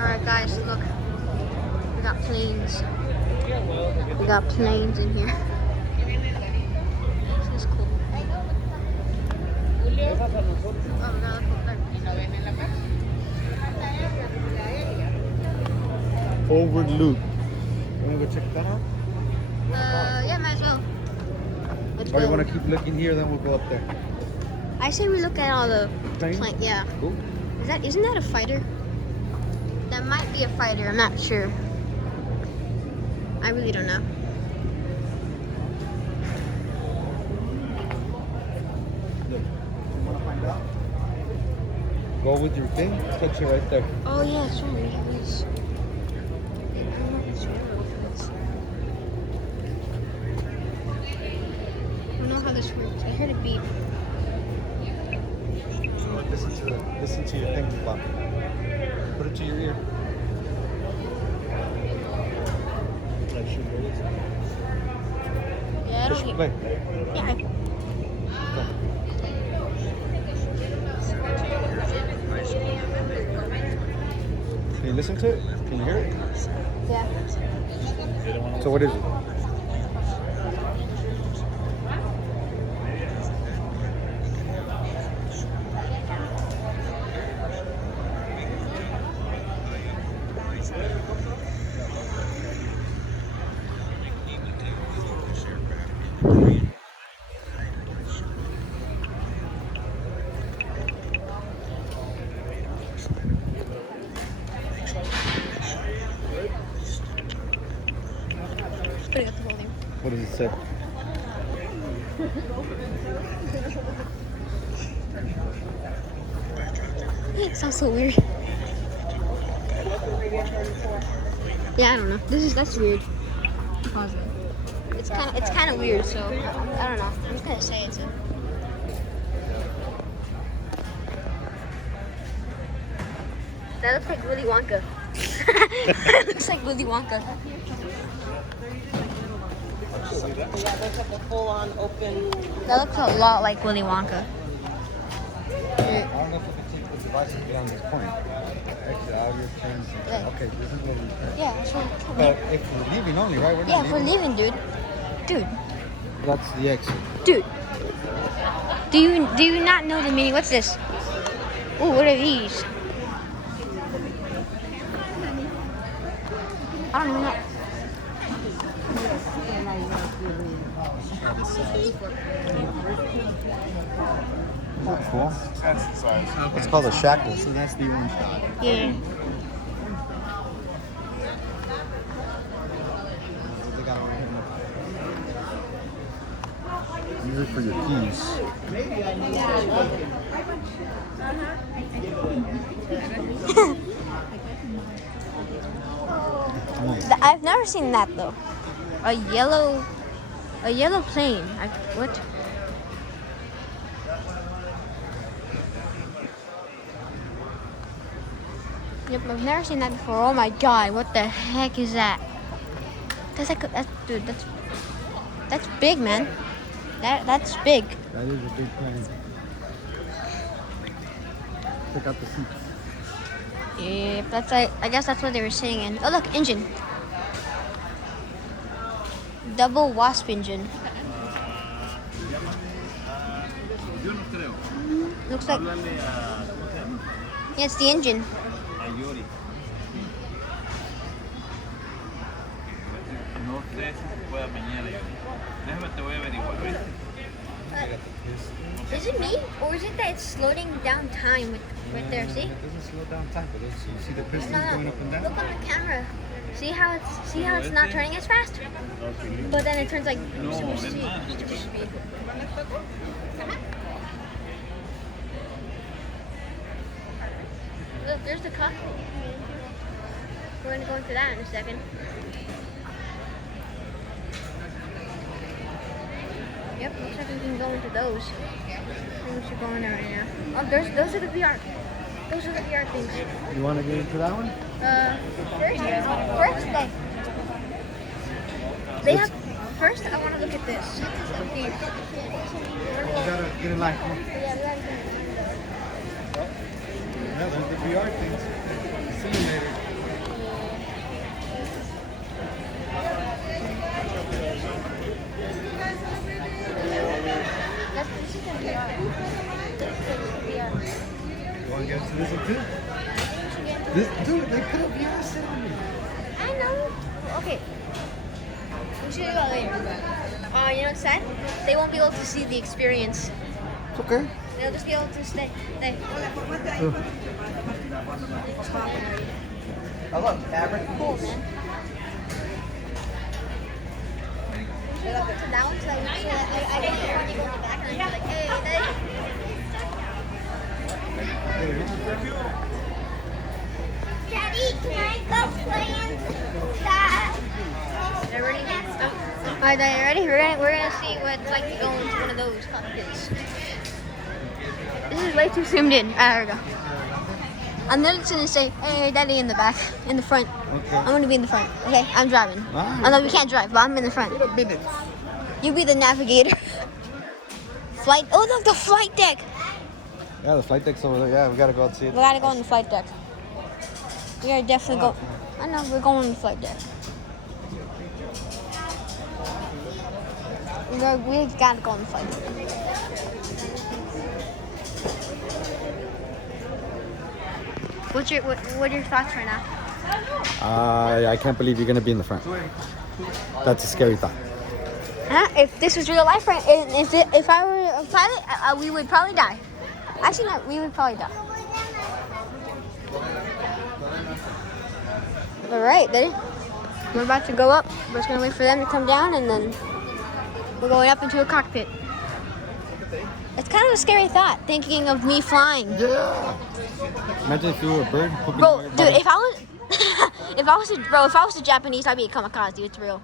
Alright guys, look. We got planes. We got planes in here. This is cool. Oh, we gotta look there. Forward loop. You wanna go check that out? Yeah, might as well. Let's Or you go. wanna keep looking here, then we'll go up there. I say we look at all the Plane? yeah. Cool. Isn't that a fighter? That might be a fighter, I'm not sure. I really don't know. Look, you wanna find out? Go with your thing, touch it right there. Oh yeah, sorry. Please. I don't know if it's real or if it's... I don't know how this works. I heard a beep. Listen to your thing, Bob. Put it to your ear. Like, should we go? Yeah, I Push don't hear. play. Yeah. Can you listen to it? Can you hear it? Yeah. So what is it? Putting up the whole name. What does it say? It sounds so weird. Yeah, I don't know. That's weird. Pause it. It's kind of weird. So I don't know. I'm just gonna say it. That looks like Willy Wonka. That looks like Willy Wonka. Yeah, there's like a full-on open. That looks a lot like Willy Wonka. I don't know if we can take the device and get on this point. Exit out of your trains. Yeah. Okay, this is what we Yeah, that's what. But if we're leaving only, right? We're not Yeah, if we're leaving. leaving, dude. That's the exit. Dude. Do you not know the meaning? What's this? Ooh, what are these? I don't even know. Oh, cool. That's the size. It's called a shackle. So that's the orange dot. Yeah. They got over here. These are for your keys. Come on. I've never seen that though. A yellow plane. What? Yep, I've never seen that before. Oh my god, what the heck is that? Dude, that's big, man. That's big. That is a big plane. Check out the seats. Yep, I guess that's what they were saying. And oh look, engine. Double wasp engine. Looks like yeah, it's the engine. No sé si pueda mañana. Déjame, te voy a averiguar. Is it me, or is it that it's slowing down time right there? See? It doesn't slow down time, but you see the pistons No, going up and down? look on the camera. See how it's not turning as fast, but then it turns like super speed. Look, there's the cockpit. We're gonna go into that in a second. Yep, looks like we can go into those. I think we should go in there right now. Oh, those are the VR. Those are the VR things. You want to get into that one? First, they have. First, I want to look at this. You gotta get in line. Come on. Yeah, there's the VR things. See you later. This, dude, they put a VR set on me. I know. Okay. We should go later. You know what's sad? They won't be able to see the experience. It's okay. They'll just be able to stay. I love fabric. Cool, man. So now it's like, I get there and you go in the back and I'm like, hey, Daddy, can I go play in that? they're ready. Alright, are you ready? We're gonna see what it's like to go into one of those cockpits. This is way too zoomed in. There we go. I'm then just gonna say, hey, Daddy in the back, in the front. Okay. I'm gonna be in the front. Okay, I'm driving. Nice. I know we can't drive, but I'm in the front. Wait a minute. You be the navigator. Flight. Oh, look, the flight deck. Yeah, the flight deck's over there. Yeah, we gotta go and see We it. gotta go on the flight deck. We are definitely go. I know we're going on the flight deck. We gotta go on the flight deck. What are your thoughts right now? I can't believe you're gonna be in the front. That's a scary thought. If this was real life, right? If I were a pilot, we would probably die. Actually, not. We would probably die. All right, then. We're about to go up. We're just gonna wait for them to come down, and then we're going up into a cockpit. It's kind of a scary thought, thinking of me flying. Yeah. Imagine if you were a bird. Bro, dude, if I was, if I was a Japanese, I'd be a kamikaze, dude. It's real.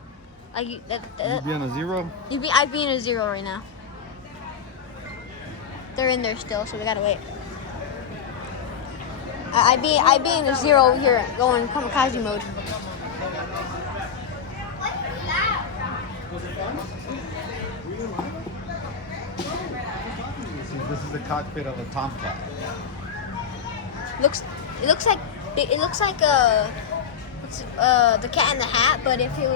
Like, You'd be on a zero. I'd be in a zero right now. They're in there still, so we gotta wait. I'd be in a zero over here, going kamikaze mode. This is the cockpit of a Tomcat. It looks like the Cat in the Hat, but if he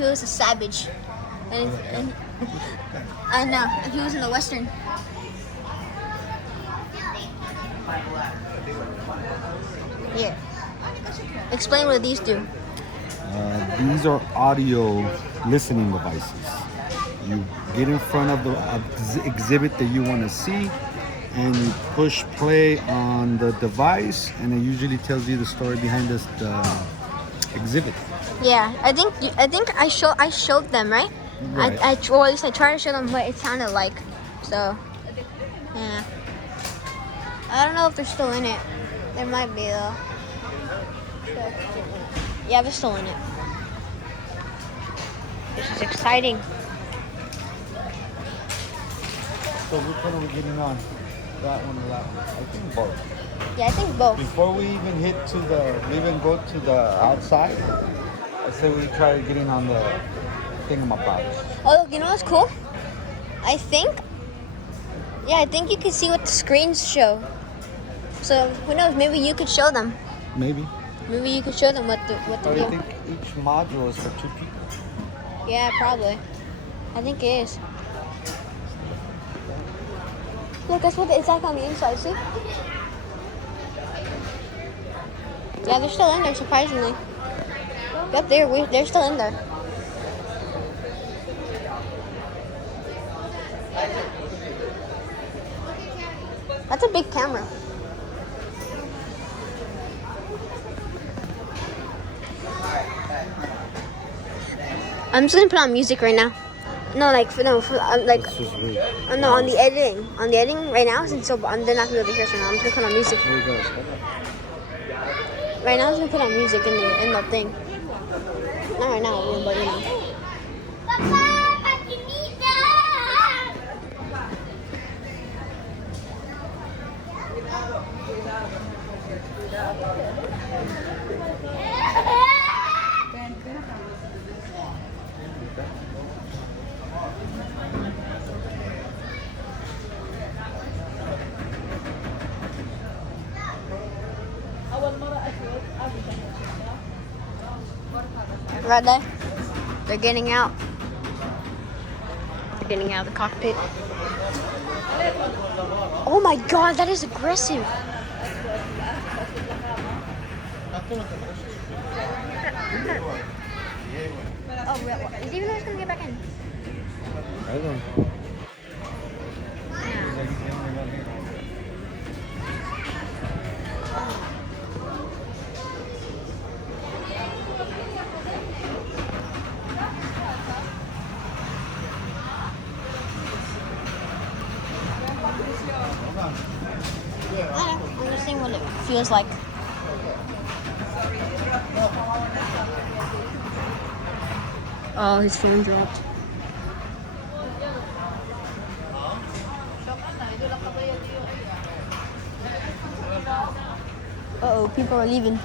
was a savage, and if he was in the Western. Yeah. Explain what these do. These are audio listening devices. You get in front of the exhibit that you want to see, and you push play on the device, and it usually tells you the story behind this exhibit. Yeah, I think I showed them, right? Right. Or at least I tried to show them what it sounded like. So, yeah. I don't know if they're still in it. They might be though. Yeah, they're still in it. This is exciting. So which one are we getting on? That one or that one? I think both. Yeah, I think both. Before we even go to the outside, I say we try getting on the thingamabobs. Oh, look, you know what's cool? I think you can see what the screens show. So who knows? Maybe you could show them. Maybe. Maybe you could show them what the I deal. think each module is for 2 people. Yeah, probably. I think it is. Look, that's what it's like on the inside. See? Yeah, they're still in there, surprisingly. Yep, they're still in there. That's a big camera. I'm just gonna put on music right now. No, like That's just weird. no, on the editing. On the editing right now, since they're not gonna be able to hear us right now. I'm just gonna put on music. There you go. Right now, I'm just gonna put on music in the thing. Not right now, but you know. Papa, Patinita! Right there. They're getting out. They're getting out of the cockpit. Oh my god, that is aggressive. Oh, is he even gonna get back in? I don't know. I'm just seeing what it feels like. Oh, his phone dropped. Uh-oh, people are leaving.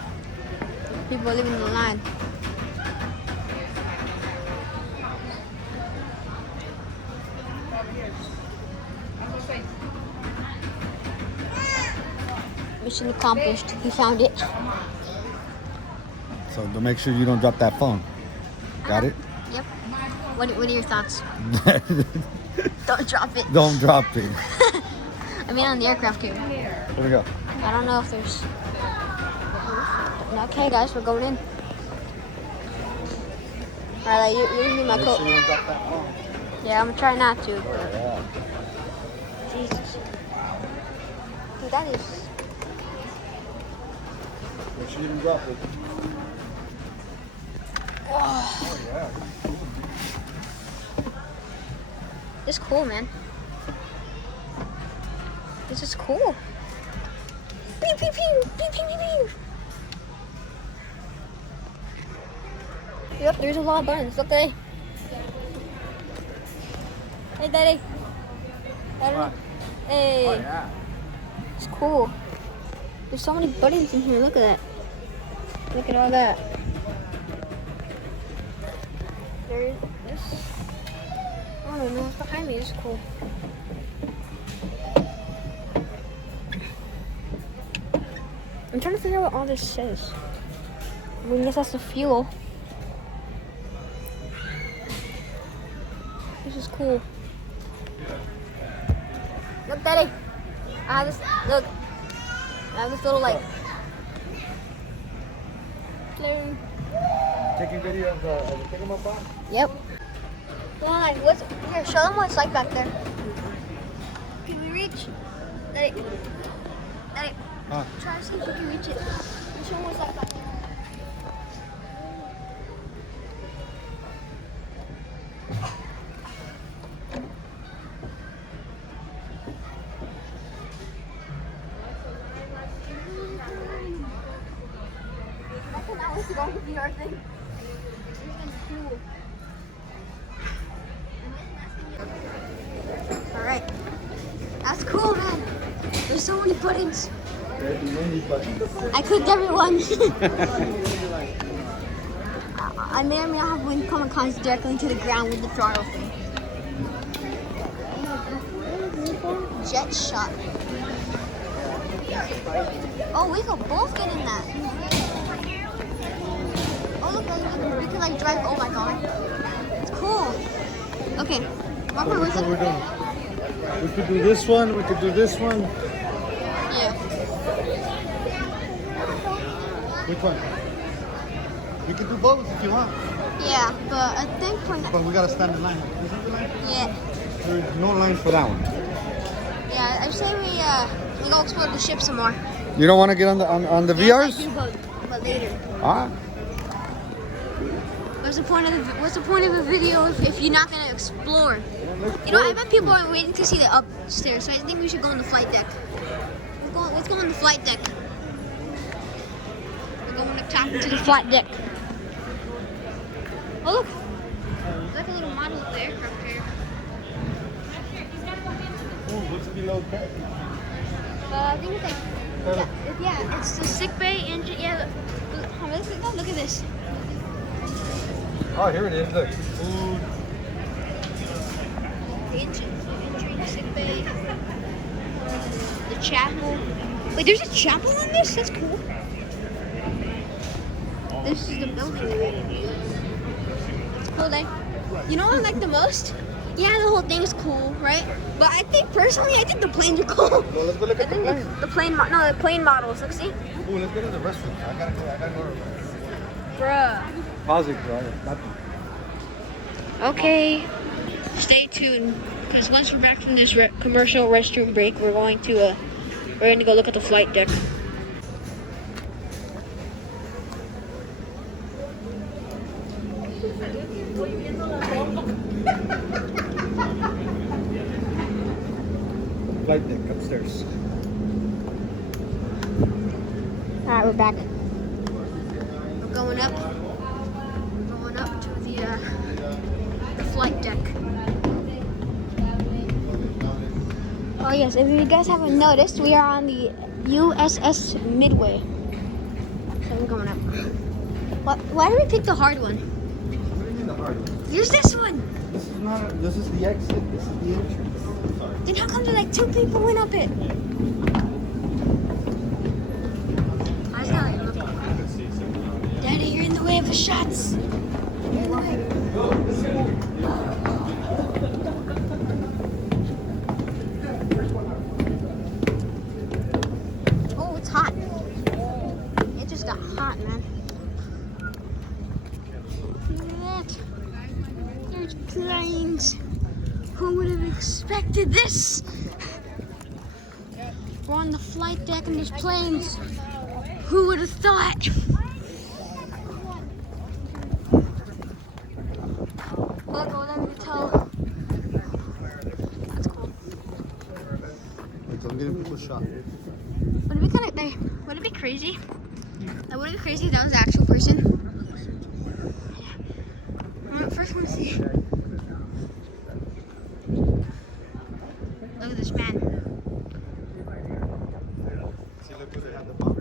People are leaving the line. Mission accomplished. He found it. So to make sure you don't drop that phone. Got it? Yep. What are your thoughts? Don't drop it. Don't drop it. I mean on the aircraft too. Here we go. I don't know if there's... Okay guys, we're going in. Alright, you give me my Make coat. sure you don't drop that phone. Yeah, I'm gonna try not to. Yeah. Jesus. Dude, that is... Make sure you don't drop it. Oh yeah. This is cool, man. This is cool. Pew, pew, pew, pew, pew, pew, pew. Yep, there's a lot of buttons. Look, Daddy. Hey, Daddy. Daddy. Hey. Oh yeah. It's cool. There's so many buttons in here. Look at that. Look at all that. There's this. I don't know what's behind me. This is cool. I'm trying to figure out what all this says. I guess that's the fuel. This is cool. Look, Daddy. I have this. Look. I have this little like. Hello. Taking video of the thingamabob? Yep. Why? What's here? Show them what it's like back there. Can we reach? Daddy. Daddy. Huh? Try to see if you can reach it. Show them what it's like back there. I cannot wait to go with the VR thing. This is cool. Alright. That's cool, man. There's so many buttons. There's many buttons. I clicked everyone. I may or may not have wind coming directly into the ground with the throttle thing. Jet shot. Oh, we could both get in that. Oh, look, we can like drive. Oh my god. It's cool. Okay. Marco, where's What it? we're doing? We could do this one. We could do this one. Yeah. Which one? We could do both if you want. Yeah, but I think But we gotta stand in line. yeah. There's no line for that one. Yeah, I say we go explore the ship some more. You don't want to get on the Yes, VRs? I do, but later. Ah. What's the point of a video if you're not gonna explore? You know, I bet people are waiting to see the upstairs, so I think we should go on the flight deck. Let's go on the flight deck. We're going up top to the flight deck. Oh look, there's like a little model of the aircraft here. Oh, what's below deck? I think it's like, yeah, it's the sick bay engine. Yeah, look at this. Oh, here it is. Look. Food. The entry, the sick bay, the chapel. Wait, there's a chapel on this? That's cool. This is the building. It's cool, day. You know what I like the most? Yeah, the whole thing is cool, right? But I think personally, I think the planes are cool. Well, let's go look at the plane. The plane, the plane models. Look, see, Ooh, let's go to the restroom. I gotta go to the bruh. Pause it, bro. Okay, stay tuned, because once we're back from this commercial restroom break, we're going to go look at the flight deck. flight deck upstairs. All right, we're back. We're going up. We're going up to the flight deck. Oh yes, if you guys haven't noticed, we are on the USS Midway. So we're going up. Why did we pick the hard one? What do you mean the hard one? There's this one. This is not. This is the exit. This is the entrance. Then how come like 2 people went up it? I just gotta look. Daddy, you're in the way of the shots. You're in the way. Oh, it's hot. It just got hot, man. Look at that. There's planes. Who would have expected this? We're on the flight deck and there's planes. Who would have thought? Look, let me tell. That's cool. I'm getting people shot. Would it be would it be crazy? Would it be crazy if that was the actual person? Yeah. First, I want to see. Look at this man. See, look where they have the bomb.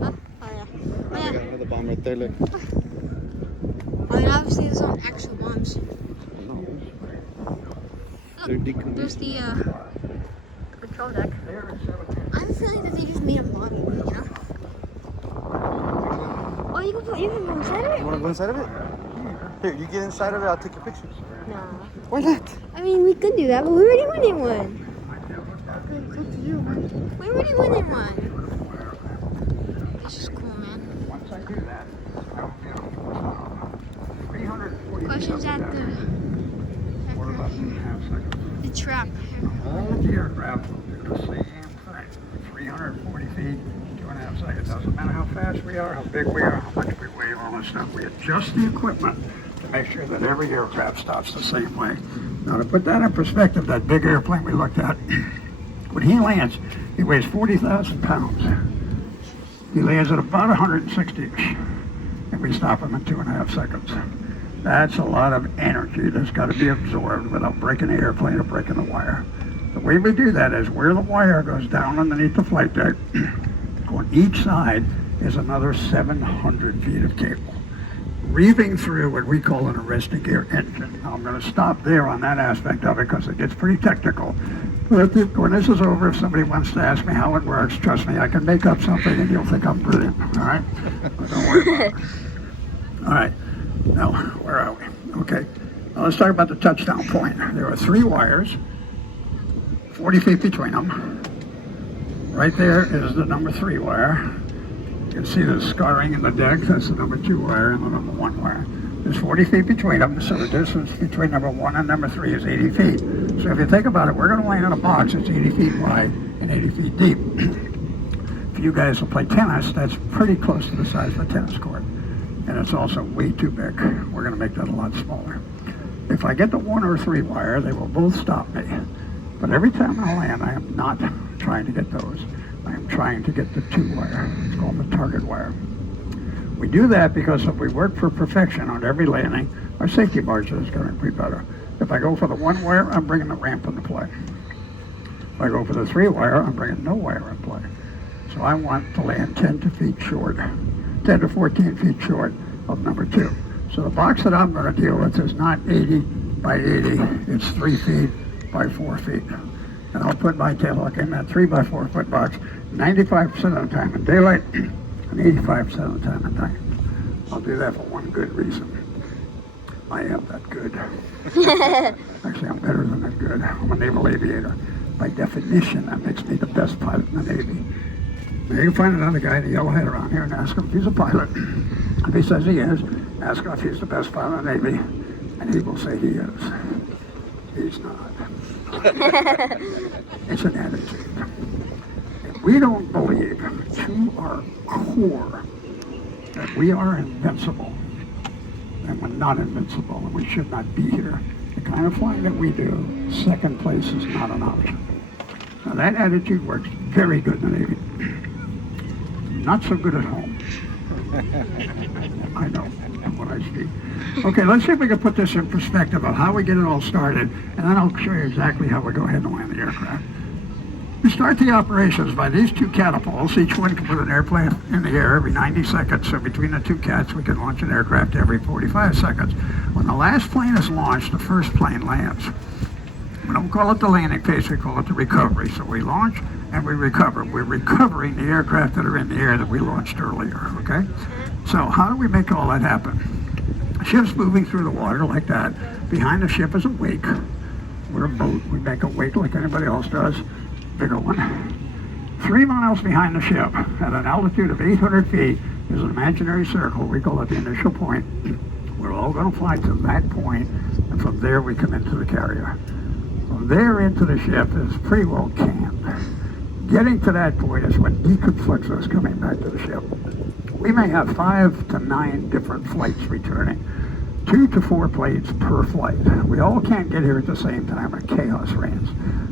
Huh? Oh yeah. Oh They yeah. got another bomb right there. Look. I mean, obviously these aren't actual bombs. No. They're Look, decommissioned. there's the control deck. I'm feeling that they just made a model, you know? Oh, you can go inside of it? You want to go inside of it? Here, you get inside of it. I'll take your pictures. No. Why not? I mean, we could do that, but we already went in one. It's up to you, man. We already went in one. This is cool, man. Questions at the trap. All the aircraft will do the same thing. 340 feet, 2.5 seconds. Doesn't matter how fast we are, how big we are, how much we weigh, all this stuff. We adjust the equipment to make sure that every aircraft stops the same way. Now, to put that in perspective, that big airplane we looked at, when he lands, he weighs 40,000 pounds. He lands at about 160-ish, and we stop him in 2.5 seconds. That's a lot of energy that's got to be absorbed without breaking the airplane or breaking the wire. The way we do that is where the wire goes down underneath the flight deck, on each side is another 700 feet of cable, reeving through what we call an arresting gear engine. Now, I'm going to stop there on that aspect of it because it gets pretty technical. But when this is over, if somebody wants to ask me how it works, trust me, I can make up something and you'll think I'm brilliant, all right? But don't worry about it. All right, now, where are we? Okay, now let's talk about the touchdown point. There are 3 wires, 40 feet between them. Right there is the number 3 wire. You can see the scarring in the deck. That's the number 2 wire and the number 1 wire. There's 40 feet between them, so the distance between number 1 and number 3 is 80 feet. So if you think about it, we're going to land in a box that's 80 feet wide and 80 feet deep. If you guys will play tennis, that's pretty close to the size of a tennis court. And it's also way too big. We're going to make that a lot smaller. If I get the 1 or 3 wire, they will both stop me. But every time I land, I am not trying to get those. I am trying to get the 2 wire. It's called the target wire. We do that because if we work for perfection on every landing, our safety margin is going to be better. If I go for the 1 wire, I'm bringing the ramp into play. If I go for the 3 wire, I'm bringing no wire in play. So I want to land 10 to 14 feet short of number 2. So the box that I'm going to deal with is not 80 by 80. It's 3 feet by 4 feet. And I'll put my tail hook in that 3 by 4 foot box 95% of the time in daylight and 85% of the time at night. I'll do that for one good reason. I am that good. Actually, I'm better than that good. I'm a naval aviator. By definition, that makes me the best pilot in the Navy. Now, you can find another guy in the yellow hat around here and ask him if he's a pilot. If he says he is, ask him if he's the best pilot in the Navy, and he will say he is. He's not. It's an attitude. If we don't believe to our core that we are invincible, then we're not invincible, and we should not be here. The kind of flying that we do, second place is not an option. Now that attitude works very good in the Navy. Not so good at home. I know what I see. Okay, let's see if we can put this in perspective of how we get it all started, and then I'll show you exactly how we go ahead and land the aircraft. We start the operations by these two catapults. Each one can put an airplane in the air every 90 seconds. So between the two cats, we can launch an aircraft every 45 seconds. When the last plane is launched, the first plane lands. We don't call it the landing phase, we call it the recovery. So we launch and we recover. We're recovering the aircraft that are in the air that we launched earlier, okay? So how do we make all that happen? The ship's moving through the water like that. Behind the ship is a wake. We're a boat. We make a wake like anybody else does. Bigger one. 3 miles behind the ship, at an altitude of 800 feet, is an imaginary circle. We call it the initial point. We're all going to fly to that point, and from there we come into the carrier. From there into the ship is pretty well canned. Getting to that point is what deconflicts us coming back to the ship. We may have 5 to 9 different flights returning. 2 to 4 planes per flight. We all can't get here at the same time, or chaos reigns.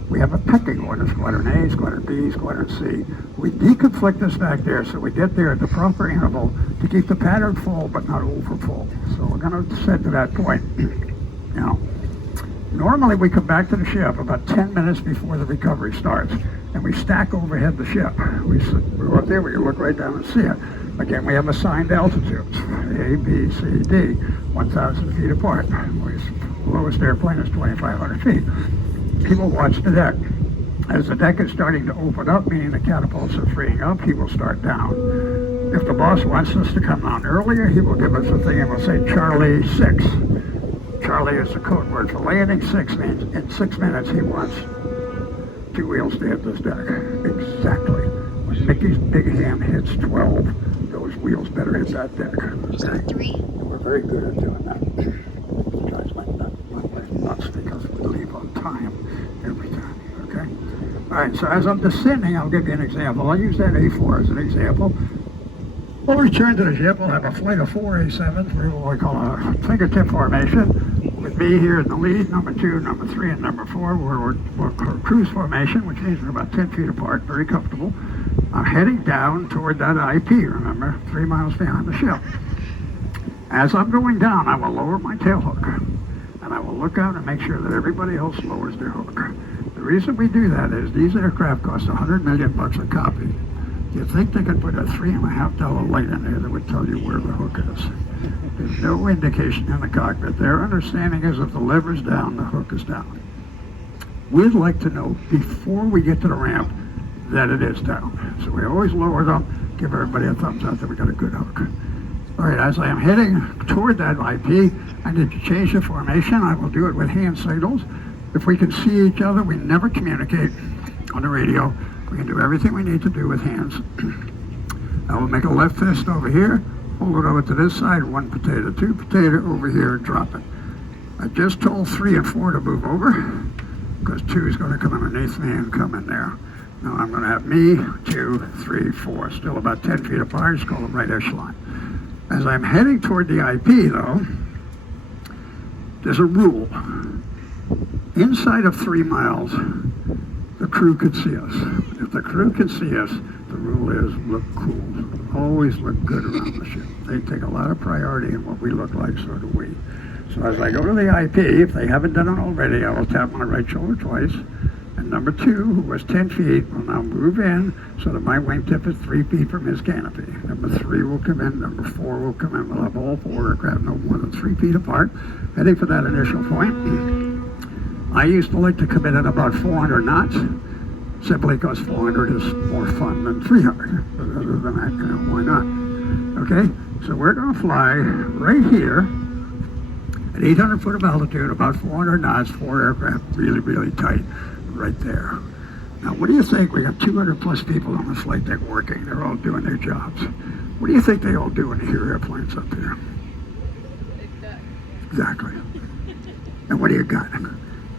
We have a pecking order, Squadron A, Squadron B, Squadron C. We deconflict this back there so we get there at the proper interval to keep the pattern full but not over full. So we're going to set to that point. Now, normally we come back to the ship about 10 minutes before the recovery starts, and we stack overhead the ship. We're up there, we can look right down and see it. Again, we have assigned altitudes, A, B, C, D, 1,000 feet apart. The lowest airplane is 2,500 feet. People watch the deck. As the deck is starting to open up, meaning the catapults are freeing up, he will start down. If the boss wants us to come down earlier, he will give us a thing and we'll say Charlie 6. Charlie is the code word for landing. 6 means in 6 minutes he wants 2 wheels to hit this deck. Exactly. When Mickey's big hand hits 12, those wheels better hit that deck. Okay? 3. We're very good at doing that. Guys like that. Nuts because we leave on time every time, okay? All right, so as I'm descending, I'll give you an example. I'll use that A4 as an example. We'll return to the ship. We'll have a flight of 4 A7s. We're what we call a fingertip formation. With me here in the lead, number 2, number 3, and number 4, we're cruise formation, which means we're about 10 feet apart, very comfortable. I'm heading down toward that IP, remember, 3 miles behind the ship. As I'm going down, I will lower my tail hook. And I will look out and make sure that everybody else lowers their hook. The reason we do that is these aircraft cost $100 million a copy. Do you think they could put a $3.50 light in there that would tell you where the hook is? There's no indication in the cockpit. Their understanding is if the lever's down, the hook is down. We'd like to know before we get to the ramp that it is down. So we always lower them, give everybody a thumbs up that we got a good hook. All right, as I am heading toward that IP, I need to change the formation. I will do it with hand signals. If we can see each other, we never communicate on the radio. We can do everything we need to do with hands. I will make a left fist over here, hold it over to this side, 1 potato, 2 potato over here, and drop it. I just told 3 and 4 to move over, because 2 is going to come underneath me and come in there. Now I'm going to have me, 2, 3, 4, still about 10 feet apart. It's called a right echelon. As I'm heading toward the IP, though, there's a rule. Inside of 3 miles, the crew could see us. If the crew can see us, the rule is look cool. Always look good around the ship. They take a lot of priority in what we look like, so do we. So as I go to the IP, if they haven't done it already, I will tap my right shoulder twice. And number 2, who was 10 feet, will now move in so that my wingtip is 3 feet from his canopy. Number 3 will come in, number 4 will come in. We'll have all 4 aircraft no more than 3 feet apart, heading for that initial point. I used to like to come in at about 400 knots, simply because 400 is more fun than 300. But other than that, why not? Okay, so we're going to fly right here At 800 foot of altitude, about 400 knots, 4 aircraft, really, really tight, right there. Now, what do you think? We got 200 plus people on the flight deck working. They're all doing their jobs. What do you think they all do when they hear airplanes up there? Exactly. And what do you got?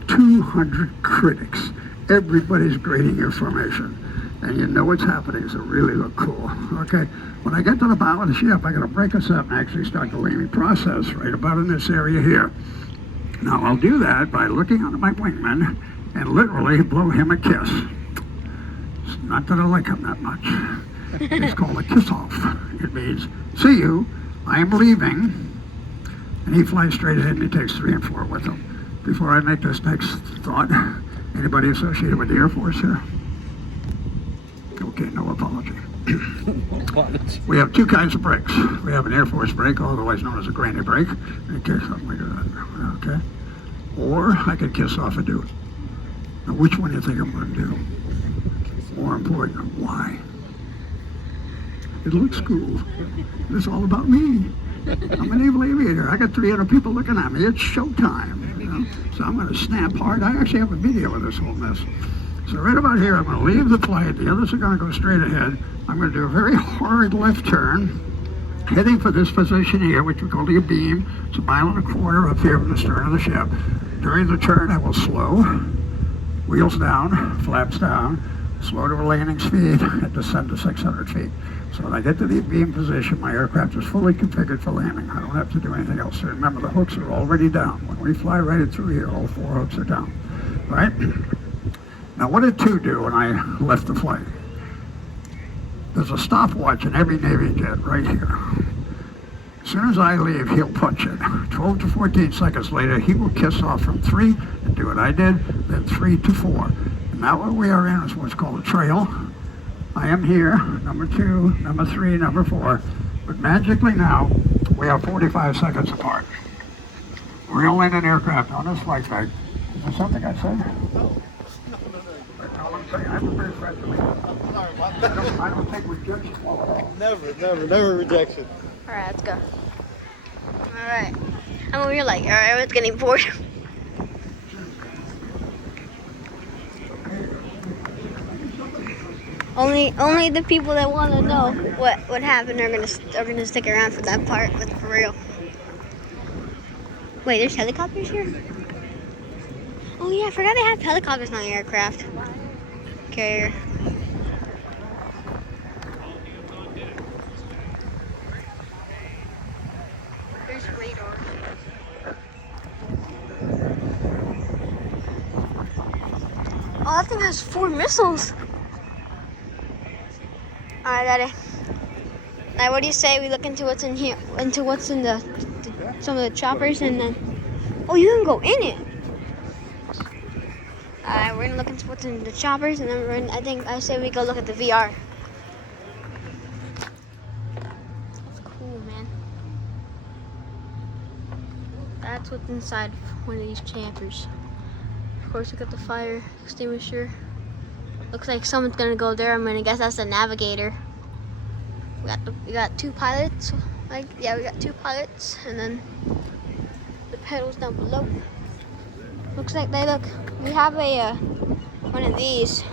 200 critics. Everybody's grading your formation. And you know what's happening, so it really look cool. Okay, when I get to the bow of the ship, I gotta break us up and actually start the landing process right about in this area here. Now, I'll do that by looking under my wingman and literally blow him a kiss. It's not that I like him that much. It's called a kiss-off. It means, see you, I am leaving. And he flies straight ahead and he takes 3 and 4 with him. Before I make this next thought, anybody associated with the Air Force here? Okay, no apology. We have 2 kinds of brakes. We have an Air Force brake, otherwise known as a granny brake, in case something like that, okay? Or I could kiss off and do it. Now, which one do you think I'm going to do? More important, why? It looks cool. It's all about me. I'm a naval aviator. I got 300 people looking at me. It's showtime. You know? So I'm going to snap hard. I actually have a video of this whole mess. So right about here, I'm going to leave the flight. The others are going to go straight ahead. I'm going to do a very hard left turn, heading for this position here, which we call the beam. It's 1.25 miles up here from the stern of the ship. During the turn, I will slow, wheels down, flaps down, slow to a landing speed, and descend to 600 feet. So when I get to the beam position, my aircraft is fully configured for landing. I don't have to do anything else. So remember, the hooks are already down. When we fly right through here, all 4 hooks are down, right? Now, what did 2 do when I left the flight? There's a stopwatch in every Navy jet right here. As soon as I leave, he'll punch it. 12 to 14 seconds later, he will kiss off from 3 and do what I did, then 3 to 4. And now what we are in is what's called a trail. I am here, number 2, number 3, number 4. But magically now, we are 45 seconds apart. We're going to land an aircraft on this flight deck. Is there something I said? I'm very friendly. I don't take rejection well at all. Never rejection. Alright, let's go. Alright. I'm over here like, alright, I was getting bored. Only the people that want to know what happened are gonna stick around for that part, but for real. Wait, there's helicopters here? Oh yeah, I forgot they have helicopters on the aircraft carrier. There's radar. Oh, that thing has 4 missiles. Alright, Daddy. Now, what do you say we look into what's in here, into what's in some of the choppers, and then, oh, you can go in it. Alright, we're gonna look into what's in the choppers, and then I say we go look at the VR. That's cool, man. That's what's inside one of these choppers. Of course, we got the fire extinguisher. Looks like someone's gonna go there. I'm gonna guess that's the navigator. We got 2 pilots. We got 2 pilots, and then the pedals down below. Looks like we have a one of these.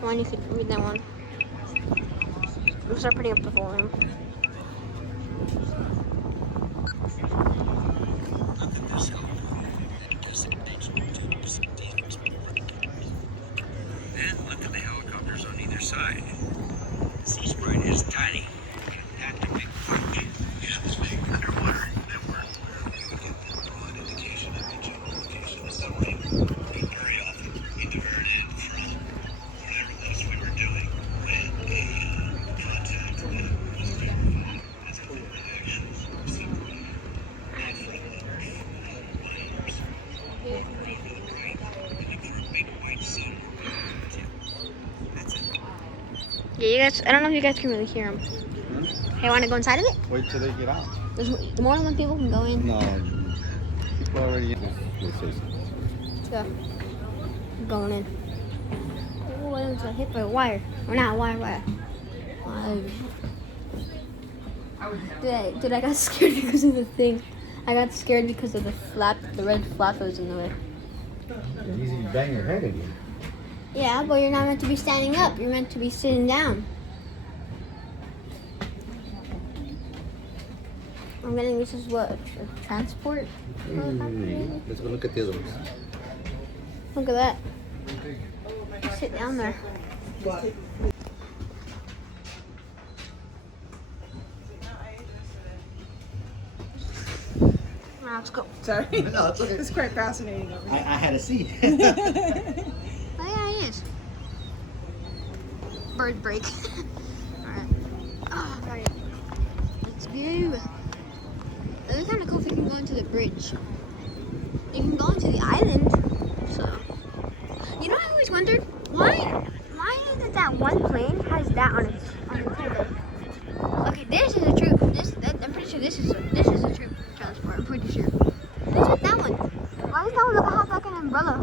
One, you could read that one. We'll start putting up the volume. Then look at the helicopters on either side. Sea sprite is tiny. That's a big punch. Yeah, this big underwater network. An indication of the general location of the submarine. Very often, we divert in from whatever it was we were doing when a contact was verified as a reaction of submarine. Not for miners. Over to the right, and look for a big white center. That's it. Yeah, you guys. I don't know if you guys can really hear them. Hey, want to go inside of it? Wait till they get out. There's more than people can go in. No, people already in. Let's go. I'm going in. Oh, I almost got hit by a wire. Or not a wire. Dude, I got scared because of the thing. I got scared because of the flap, the red flap that was in the way. It's easy to bang your head again. Yeah, but you're not meant to be standing up. You're meant to be sitting down. I'm getting this is what? A transport? Let's go look at the other ones. Look at that. Sit down there. Now let's go. Sorry. No, it's okay. It's quite fascinating over I here. had a seat. Oh yeah, it is. Bird break. Alright. Oh, alright. Let's go. It would be kind of cool if you can go into the bridge. You can go into the island. So, you know, I always wondered why is it that one plane has that on its table? Okay, this is a troop. I'm pretty sure this is a troop transport. I'm pretty sure. This is that one. Why does that one look like an umbrella?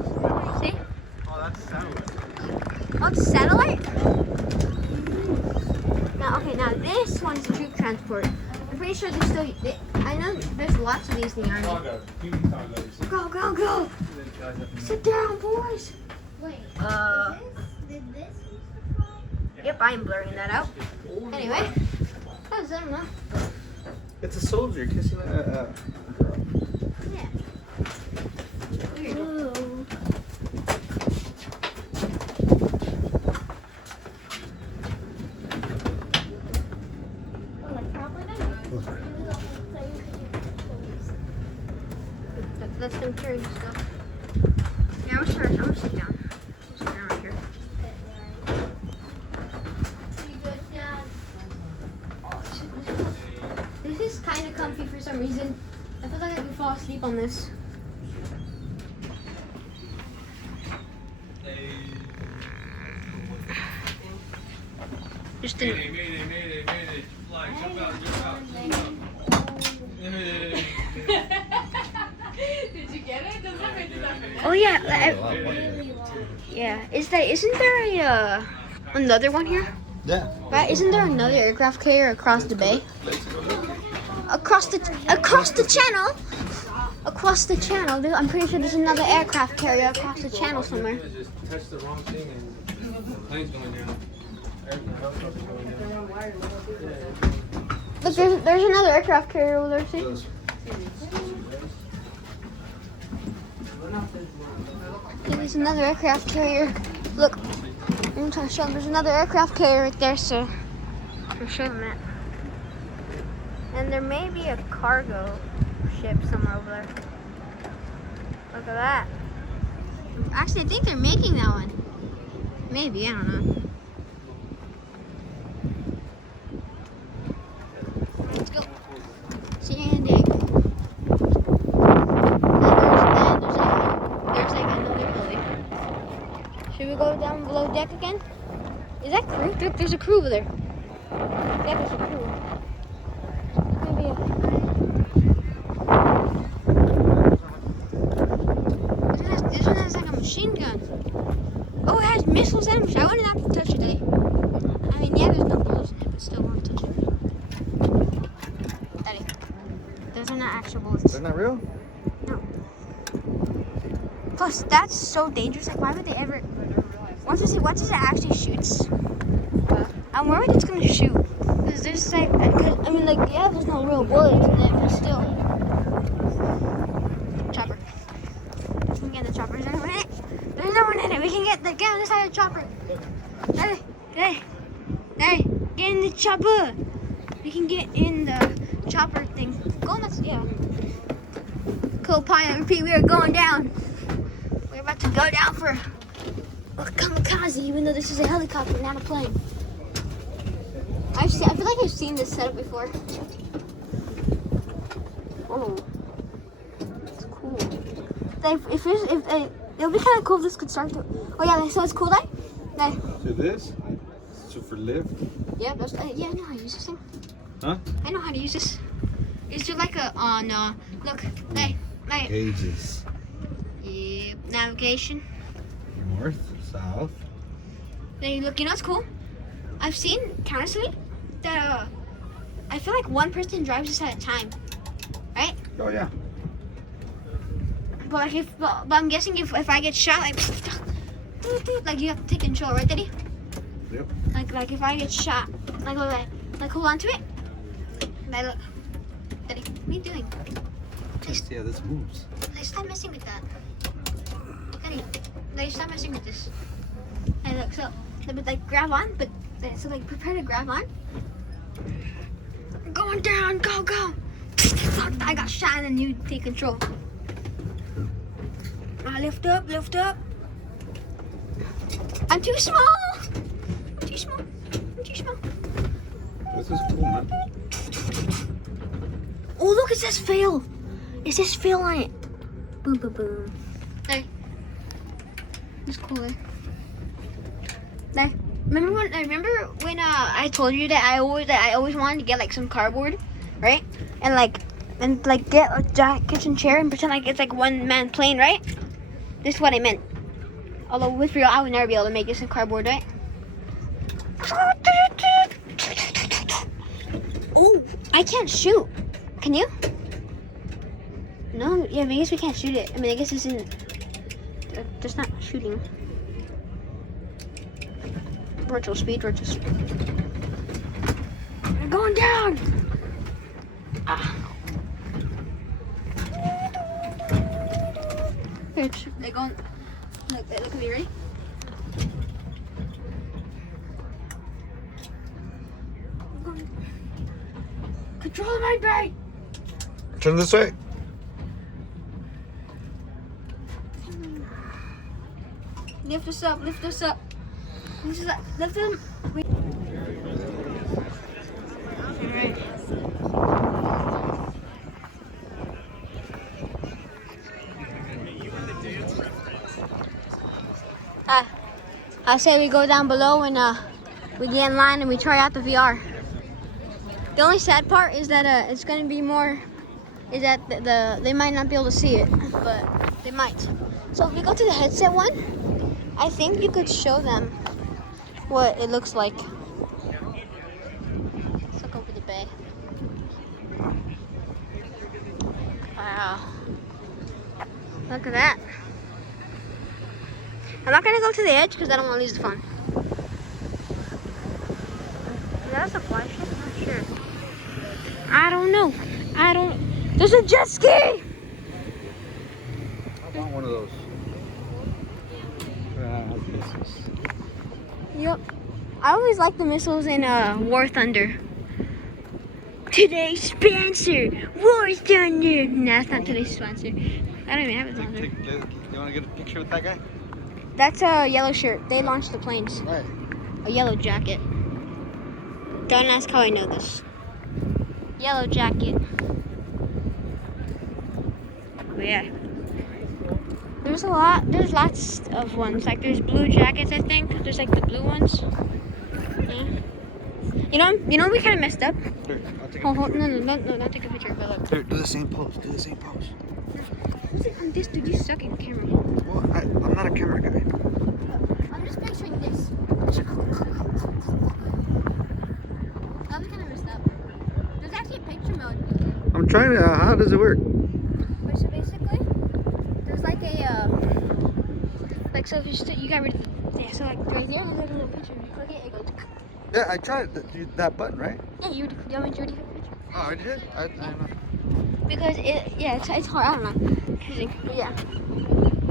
See? Oh, that's satellite. Oh, it's a satellite? Now this one is a troop transport. I'm pretty sure there's still. I know there's lots of these in the army. Go! Sit down, boys. Wait. Did this? Yep, I am blurring that out. Anyway, I don't know. It's a soldier kissing a girl. Yeah. Weird. That's them carrying stuff. Yeah, I'm gonna sit down. I'm sit down right here. This is kind of comfy for some reason. I feel like I could fall asleep on this. Just didn't. Mayday. Fly, jump out. Did you get it? Doesn't it? Oh yeah. Isn't there another one here? Yeah. Right? Isn't there another aircraft carrier across the bay? Across the channel. Across the channel. I'm pretty sure there's another aircraft carrier across the channel somewhere. Just touch the wrong thing and the plane's going down. Look, there's another aircraft carrier over there. See? Okay, there's another aircraft carrier. Look, I'm trying to show them. There's another aircraft carrier right there, so I'll show them that. And there may be a cargo ship somewhere over there. Look at that. Actually, I think they're making that one. Maybe, I don't know. Let's go. Sanding. There's like another building. Should we go down below deck again? Is that crew? There's a crew over there. Yeah, there's a crew. Maybe this one has like a machine gun. Oh, it has missiles and I wouldn't have to touch it today. I mean, yeah, there's no bullets in it, but still won't touch it. Daddy, those are not actual bullets. They're not real? No. Plus, that's so dangerous. Like, why would they ever? Once it actually shoots, I'm worried it's gonna shoot. Cause there's like, I mean, like, yeah, there's no real bullets in it, but still. Chopper. We can get the chopper. There's no one in it. There's no one in it. We can get on this side of the chopper. Hey, get in the chopper. We can get in the chopper thing. Go on this, yeah. Co-pilot, repeat, we are going down. We're about to go down for a kamikaze, even though this is a helicopter, not a plane. I feel like I've seen this setup before. Oh, it's cool. It'll be kind of cool if this could start to. Oh yeah, so it's cool, right? To this? So for lift? Yeah, I know how to use this thing. Huh? I know how to use this. Is there like look, Gauges. Yep, navigation. North, south. Then look, you know what's cool? I've seen, honestly, that I feel like one person drives this at a time, right? Oh yeah. But like but I'm guessing if I get shot, like you have to take control, right, Daddy? Yep. Like if I get shot, like hold on to it. Like look, Daddy, what are you doing? Please, Yeah, this moves. please stop messing with that. Daddy, stop messing with this. And look, so like grab on, but so like prepare to grab on. Going down, go. I got shot and then you take control. Lift up. I'm too small. This is cool, man. Oh, look, it says fail. It says fail on it. Boom. There. It's cooler. There. Remember when I told you that I always wanted to get like some cardboard, right? And get a kitchen chair and pretend like it's like one man plane, right? This is what I meant. Although with real, I would never be able to make this in cardboard, right? Oh, I can't shoot. Can you? No, yeah, I guess we can't shoot it. I mean, I guess it's in. Just not shooting. Virtual speed. We're going down. They're going. Look at me, ready? Control my brake. Turn this way. Lift us up. Lift them. I say we go down below and we get in line and we try out the VR. The only sad part is that it's going to be more. Is that they might not be able to see it, but they might. So if we go to the headset one, I think you could show them what it looks like. Let's look over the bay. Wow. Look at that. I'm not gonna go to the edge because I don't want to lose the fun. Is that a supply ship? I'm not sure. I don't know. There's a jet ski! I want one of those. Yep. I always like the missiles in War Thunder. Today's sponsor, War Thunder. Nah, it's not today's sponsor. I don't even have a sponsor. You want to get a picture with that guy? That's a yellow shirt. They launched the planes. Right. A yellow jacket. Don't ask how I know this. Yellow jacket. But yeah. There's lots of ones. Like there's blue jackets, I think. There's like the blue ones. Yeah. You know we kind of messed up. Here, I'll take No, not take a picture, but look. Here, do the same pose. Who's it on this dude? You suck in camera. Well, I'm not a camera guy. I'm just picturing this. That was kind of messed up. There's actually a picture mode. I'm trying to. How does it work? So basically, there's like a so if you got rid of so like right there, there's like a little picture. You click it, it goes. Yeah, I tried that button, right? Yeah, you want me to do the picture? Oh, I did. I don't know. Because it's hard. I don't know. Confusing. But yeah.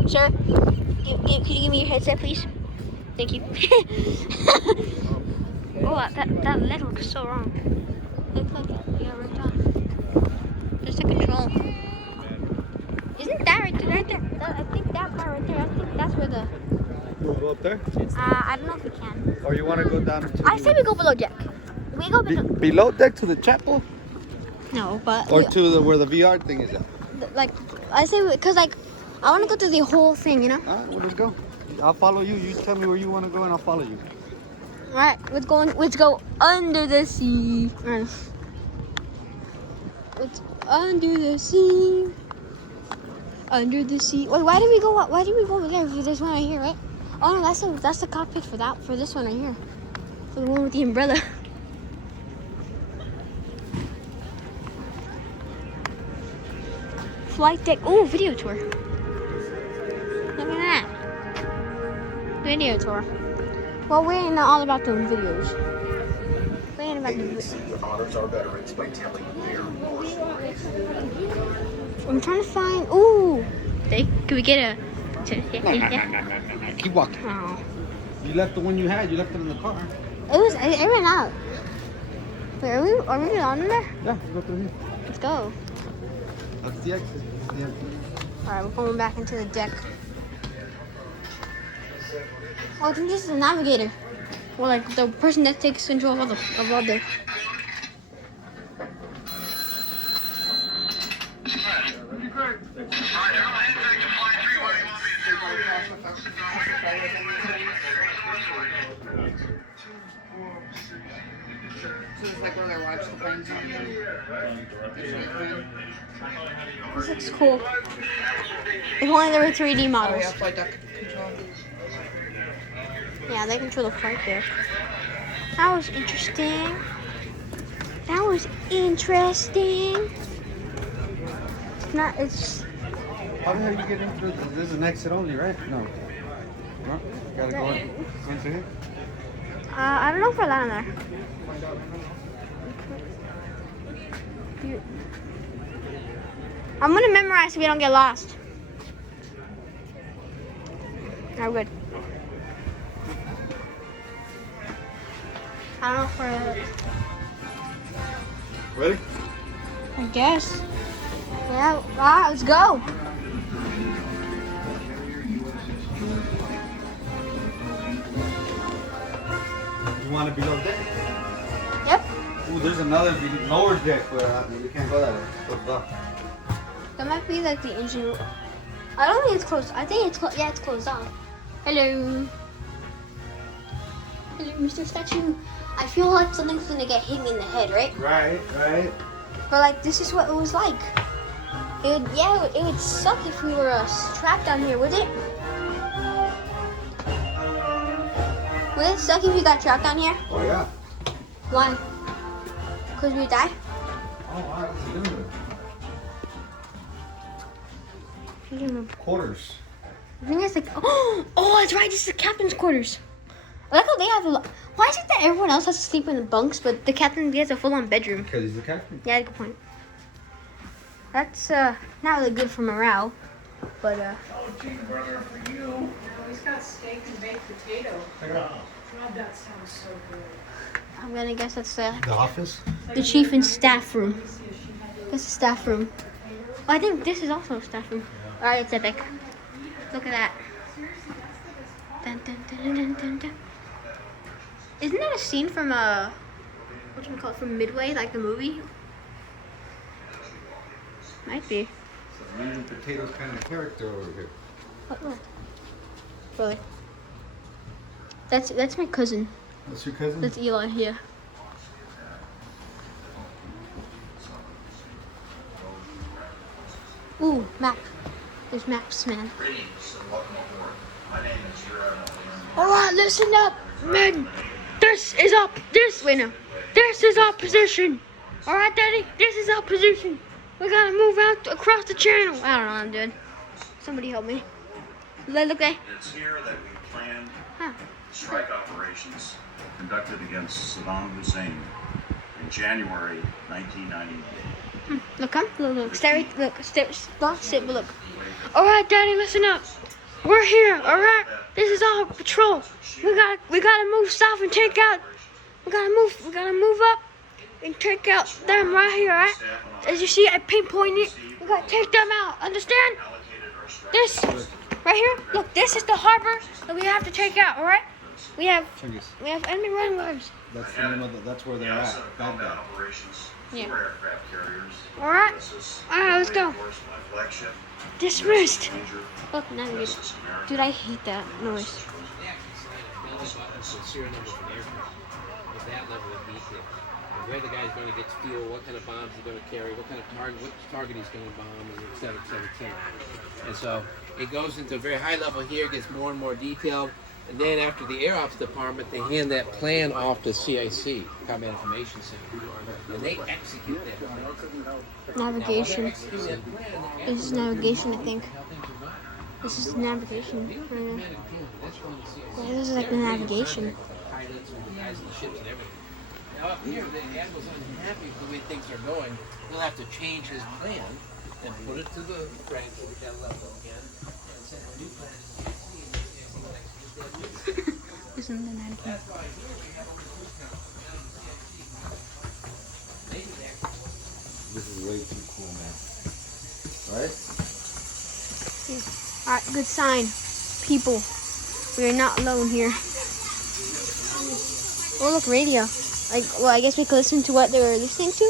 Sir, could you give me your headset, please? Thank you. Oh, that leg looks so wrong. Looks like it got ripped off. There's the control. Isn't that right there? I think that part right there. I think that's where the. We'll go up there? I don't know if we can. Or you want to go down to I say we go below deck. We go below. below deck to the chapel? No, but. Or to where the VR thing is at? Like, I say, because like, I want to go through the whole thing, you know? All right, well, let's go. I'll follow you. You tell me where you want to go and I'll follow you. All right, let's go under the sea. It's under the sea. Under the sea. Wait, why did we go over there? If there's one right here, right? Oh no, that's the cockpit for this one right here. For the one with the umbrella. flight deck. Oh, video tour. Look at that. Video tour. Well, we ain't all about doing videos. We ain't about doing videos. honors our veterans by telling their war stories. I'm trying to find. Ooh. Can we get a? No. Keep walking. Oh. You left the one you had. You left it in the car. It ran out. Wait, are we on there? Yeah, go through here. Let's go. That's the exit. Yeah. Alright, we're going back into the deck. Oh, I think this is the navigator. Or like the person that takes control of all the So it's like where they watch the planes on This looks cool. If only there were 3D models. flight deck control. Yeah, they control the flight there. That was interesting. That was interesting. It's How the hell you get into this? This is an exit only, right? No. No? Gotta go into here? I don't know if we're allowed in there. I'm gonna memorize so we don't get lost. Oh, good. I don't know if we're... Ready? I guess. Yeah, let's go. You want to below deck? Yep. Ooh, there's another lower deck, but you can't go that way. It's closed off. That might be like the engine room. I don't think it's closed. I think it's closed. Yeah, it's closed off. Hello. Hello, Mr. Statue. I feel like something's gonna get hit me in the head, right? Right. But like, this is what it was like. It would suck if we were trapped down here, would it? Would it suck if we got trapped down here? Oh, yeah. Why? Because we die? Oh, wow. Quarters. I think it's like, oh, that's right. This is the captain's quarters. I like how they have a lot. Why is it that everyone else has to sleep in the bunks, but the captain gets a full-on bedroom? Because he's the captain. Yeah, good point. That's not really good for morale, but Oh, gee, brother, for you. He's got steak and baked potato. God, that sounds so good. I'm gonna guess that's The office? the chief and staff room. That's the staff room. Oh, I think this is also a staff room. All right, it's epic. Look at that. Dun, dun, dun, dun, dun, dun. Isn't that a scene from from Midway, like the movie? Might be. Meat and potatoes kind of character over here. What? Really? That's my cousin. That's your cousin? That's Eli here. Ooh, map. There's maps, man. Alright, listen up, men. This is our position. Alright, Daddy, this is our position. We gotta move out across the channel. I don't know what I'm doing. Somebody help me. Look there. It's here that we planned strike operations conducted against Saddam Hussein in January 1998. Look, look, sit, look. Alright, Daddy, listen up. We're here, alright? This is our patrol. We gotta move south and take out. We gotta move up and take out them right here, alright? As you see, I pinpointed it. We gotta take them out. Understand? This right here. Look, this is the harbor that we have to take out, alright? We have enemy runways. That's the name of that's where they're at. Baghdad. Yeah. Alright, let's go. Dismissed. Look, navigator. Dude, I hate that noise. Serial number for the aircraft. At that level of detail. Where the guy's going to get steel, what kind of bombs he's going to carry, what target he's going to bomb, and et cetera, et cetera, et cetera. And so it goes into a very high level here, gets more and more detailed. And then after the Air Ops Department, they hand that plan off to CIC, Combat Information Center, and they execute that plan. Navigation. Now, while they're executing that plan, they're This is navigation, I think. how things are going. This is navigation. They don't do command and control. That's from the CIC. Yeah, this is like the They're navigation. the pilots and the guys in the ships and everything. Now up here, the admiral's unhappy with the way things are going. He'll have to change his plan and put it to the rank that we got left again, and send a new plan to CIC, and CIC will execute that new plan. Isn't the navigation? That's why here we have all the rules now. They can actually This is way too cool, man. Right? Alright, good sign. People, we are not alone here. Oh, look, radio. Like, well, I guess we could listen to what they were listening to.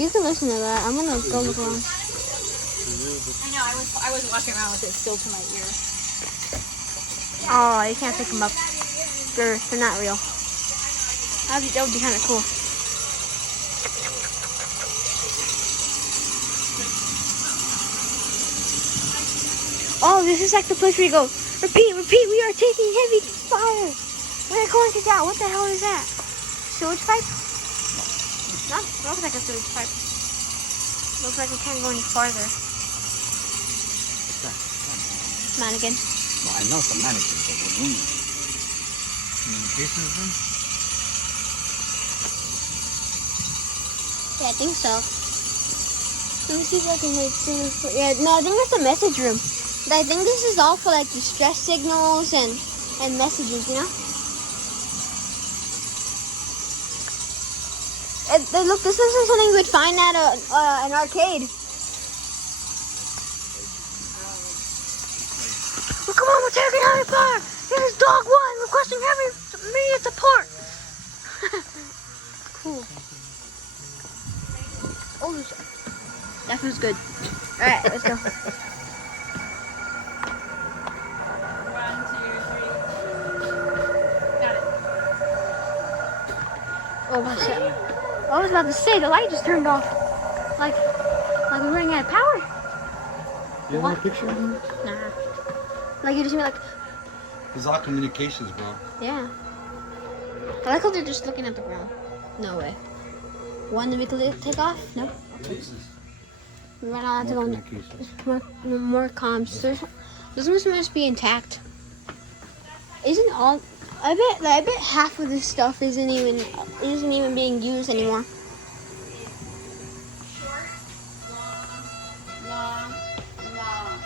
You can listen to that. I'm gonna go look around. I know. I was walking around with it still to my ear. Oh, you can't pick them up. They're not real. That would be kind of cool. Oh, this is like the place where you go, repeat, we are taking heavy fire. We're going to die. What the hell is that? Sewage pipe? No, it looks like a sewage pipe. Looks like we can't go any farther. Mannequin. Well, I know it's a mannequin, but what do you mean? Communications room? Yeah, I think so. Let me see if I can like see this. Yeah, no, I think that's the message room. But I think this is all for like distress signals and messages, you know? Look, this looks like something you would find at an arcade. Oh, come on, we're taking heavy fire. This is Dog 1 requesting heavy immediate support. Cool. Oh, that feels good. All right, let's go. 1, 2, 3. Got it. Oh, shit. I was about to say, the light just turned off. Like we're running out of power. You have a picture of him? Nah. Like you just mean like, It's all communications, bro. yeah. I like how they're just looking at the ground. No way. One that we could take off? Nope. We ran out to More go communications. more comms. This must be intact. Isn't all? I bet half of this stuff isn't even being used anymore. Short, long, long.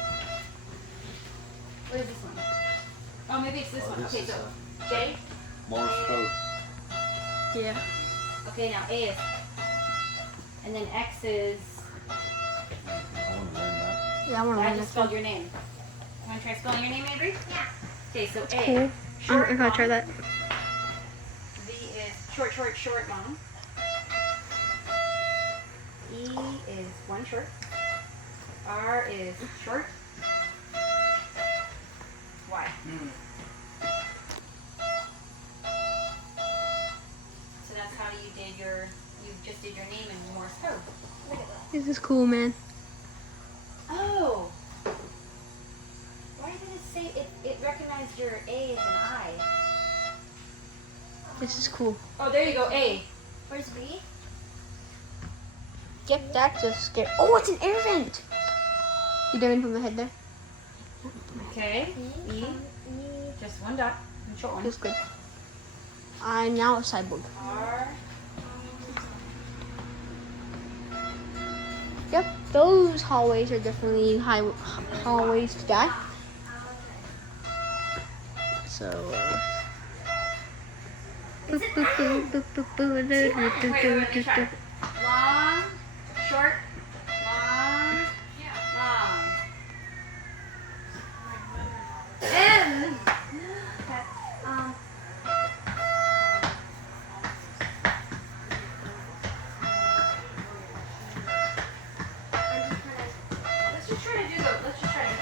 What is this one? Oh, maybe it's this one. this Okay, is, so J. Morse code. Yeah. Okay, now A is. And then X is. I want to learn that. Yeah, I want to I learn just this. spelled your name. You want to try spelling your name, Avery? Yeah. Okay, so A. Cool. I'm gonna try that. V is short, long. E is one short. R is short. Y. So that's how you just did your name in Morse code. Look at that. This is cool, man. Oh. Why did it say it recognized your A as an I? This is cool. Oh, there you go, A. Where's B? Yep, that just scared. Oh, it's an air vent. You didn't put my head there. Okay. E. Just one dot. Short one. Feels good. I'm now a cyborg. R. Yep, those hallways are definitely hallways to die. So. Long, short, long, long. And let's just try to do the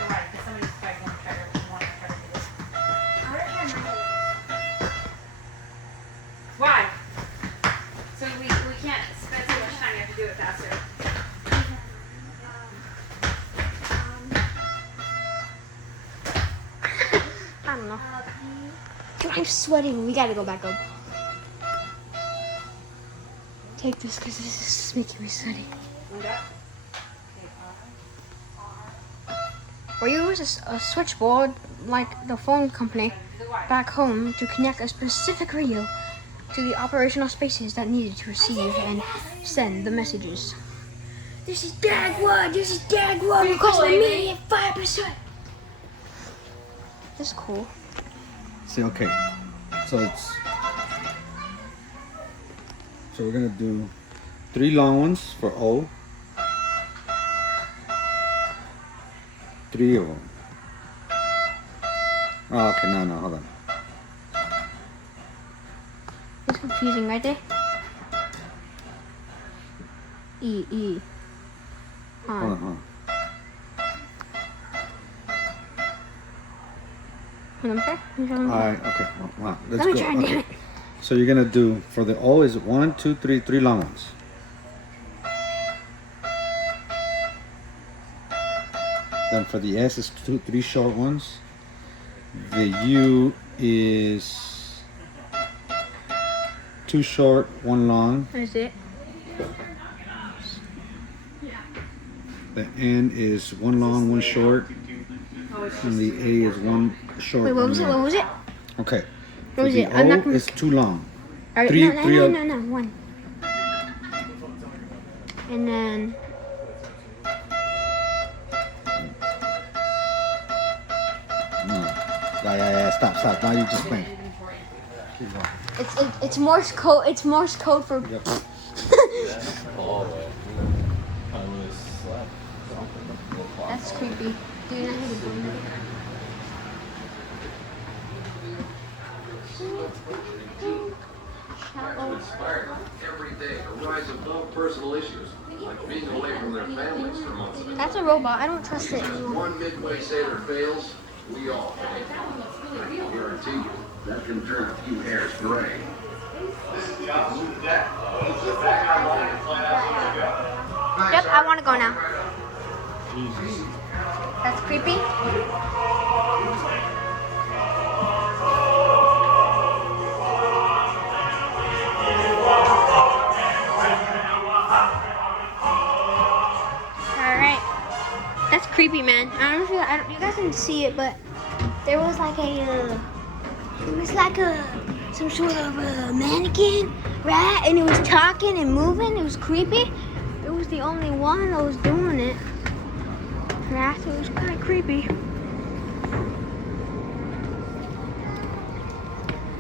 right, because somebody's probably going to try to do this. Why? So we can't spend too much time, you have to do it faster. I don't know. I'm sweating. We gotta go back up. Take this because this is making me sweaty. Or use a switchboard like the phone company back home to connect a specific radio to the operational spaces that needed to receive and send the messages. This is Dagwood. This is Dagwood. Request immediate 5%. This is cool. See, okay. So we're gonna do 3 long ones for O. 3 of them. Oh, okay, no, hold on. It's confusing right there. E. Hold on. Alright, okay. Wow. Let's Let me go. try and do Okay. it. So you're gonna do for the O is 1, 2, 3, 3 long ones. Then for the S is 2, 3 short ones. The U is 2 short, 1 long. That's it. The N is 1 long, 1 short. And the A is 1 short. Wait, what 1 was it? long. What was it? Okay. What was the it? I'm not O gonna... is 2 long. Alright, Three- no, three of- 1. And then... Yeah. Stop. Now you just playing. Keep going. It's Morse code. It's Morse code for... Yep. That's creepy. Dude, I hate it. Inspired every day to rise above personal issues, like being away from their families for months. That's a robot. I don't trust it If anymore. one midway sailor fails, we all fail. I guarantee you, that can turn a few hairs gray. Yep, I want to go now. That's creepy. Alright. That's creepy, man. I don't know if you guys didn't see it, but there was like some sort of mannequin, right? And it was talking and moving. It was creepy. It was the only one that was doing it. Yeah, so it was kind of creepy.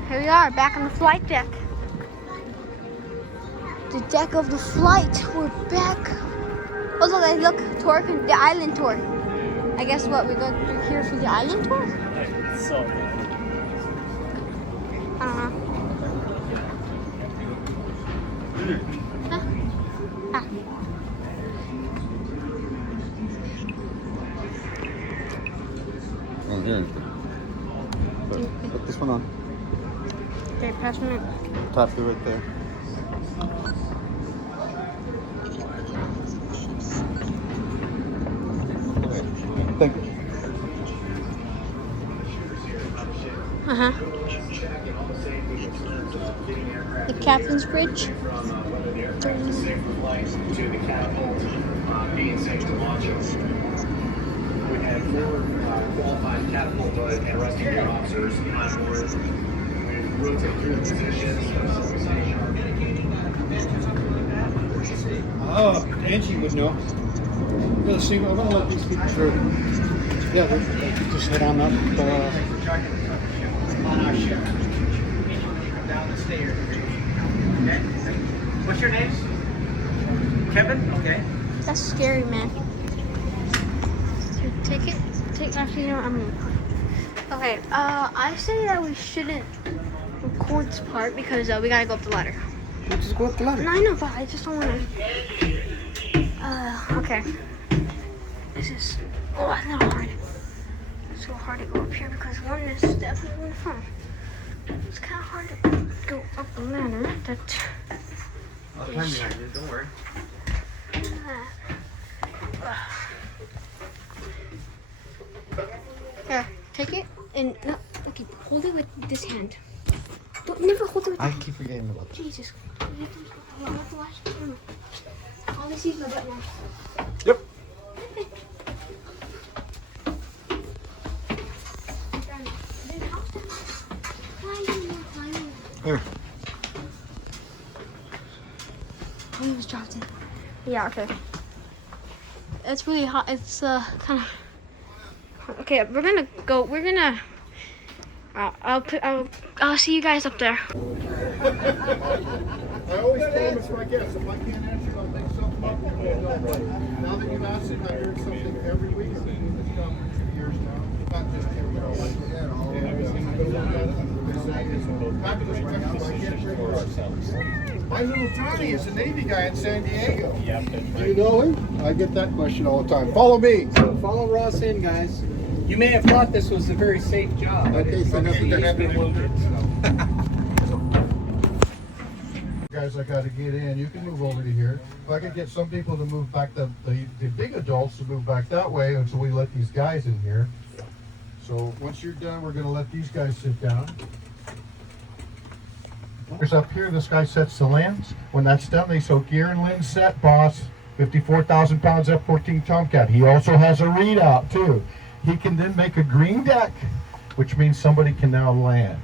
Here we are, back on the flight deck. The deck of the flight. We're back. Oh, look, tour, the island tour. I guess what, we're going to do here for the island tour? I don't know. Huh? Ah. Oh, here. Put this one on. Okay, pass me. Tap it right there. Thank you. Uh-huh. The captain's bridge. To the catapult, being safe to launch us. We had 4 qualified catapult and rescue gear officers on board. We rotate through the positions. Oh, Angie would know. Let's see, we're gonna let these people through. Yeah, we just head on up. On our ship. Come down the stairs. Okay. What's your name? Kevin? Okay. That's scary, man. Take it. Actually, you know, okay, I say that we shouldn't record this part because we gotta go up the ladder. You just go up the ladder. No, I know, but I just don't wanna. Okay. This is a little hard. It's so hard to go up here because one is definitely fun. It's kind of hard to go up the ladder. I'll climb behind you, don't worry. Here, take it and no, okay, hold it with this hand. never hold it. I keep forgetting about that. Jesus. I have to watch the camera. All they see is my butt now. Yep. Here. Oh, he was dropped in. Yeah, okay. It's really hot. It's kind of. Okay, we're gonna go. We're gonna. I'll see you guys up there. I always promise my guests, if I can't answer, I'll make something up. Now that you've asked it, I heard something every week. I've been doing this job for 2 years now. Not just here, you know, like we had all. Fabulous question, I can't figure it out. My little Johnny is a Navy guy in San Diego. Do you know him? I get that question all the time. Follow me. So follow Ross in, guys. You may have thought this was a very safe job. Okay, so nothing to happen. Guys, I got to get in. You can move over to here. If I could get some people to move back, the big adults to move back that way until we let these guys in here. So once you're done, we're going to let these guys sit down. Here's up here, this guy sets the lands. When that's done, they so gear and lens set, boss. 54,000 pounds F-14 Tomcat. He also has a readout too. He can then make a green deck, which means somebody can now land.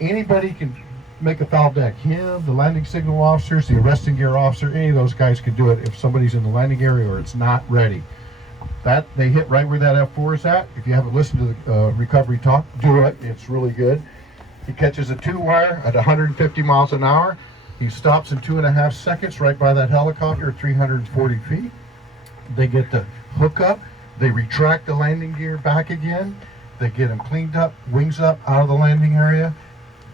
Anybody can make a foul deck. Him, the landing signal officers, the arresting gear officer, any of those guys can do it if somebody's in the landing area or it's not ready. That they hit right where that F4 is at. If you haven't listened to the recovery talk, do it. It's really good. He catches a 2-wire at 150 miles an hour. He stops in 2.5 seconds right by that helicopter at 340 feet. They get the hook up. They retract the landing gear back again. They get them cleaned up, wings up, out of the landing area.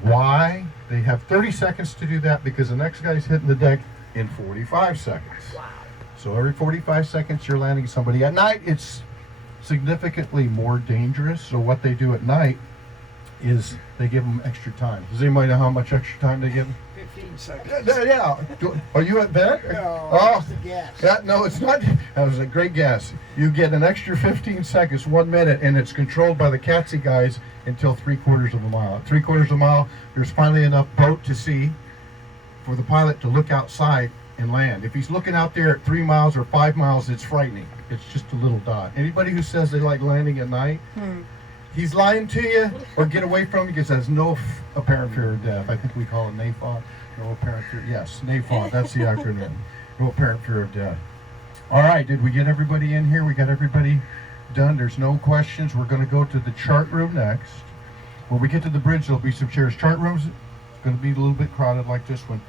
Why? They have 30 seconds to do that because the next guy's hitting the deck in 45 seconds. Wow. So every 45 seconds you're landing somebody. At night, it's significantly more dangerous. So what they do at night is they give them extra time. Does anybody know how much extra time they give them? 15 seconds. Yeah. Are you at bed? No, oh, the gas. Yeah, no, it's not. That was a great guess. You get an extra 15 seconds, 1 minute, and it's controlled by the CATSI guys until 3/4 of a mile. At 3/4 of a mile, there's finally enough boat to see for the pilot to look outside and land. If he's looking out there at 3 miles or 5 miles, it's frightening. It's just a little dot. Anybody who says they like landing at night, he's lying to you, or get away from you because there's no apparent fear of death. I think we call it NAFOD. No apparent fear. Yes, NAFOD. That's the acronym. No apparent fear of death. All right, did we get everybody in here? We got everybody done. There's no questions. We're going to go to the chart room next. When we get to the bridge, there'll be some chairs. Chart room's going to be a little bit crowded like this one.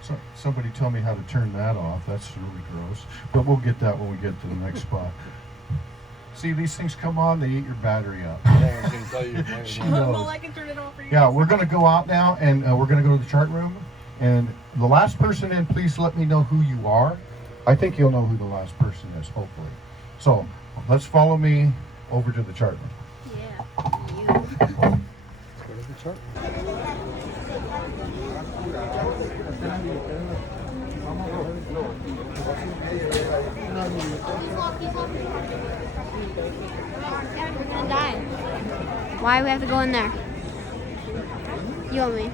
So, somebody tell me how to turn that off. That's really gross. But we'll get that when we get to the next spot. See, these things come on, they eat your battery up. Yeah, I can tell you. She knows. Well, I can turn it off for you. Yeah, we're going to go out now, and we're going to go to the chart room. And the last person in, please let me know who you are. I think you'll know who the last person is, hopefully. So, let's follow me over to the chart room. Yeah. Let's go to the chart room. We're gonna die. Why do we have to go in there? You want me?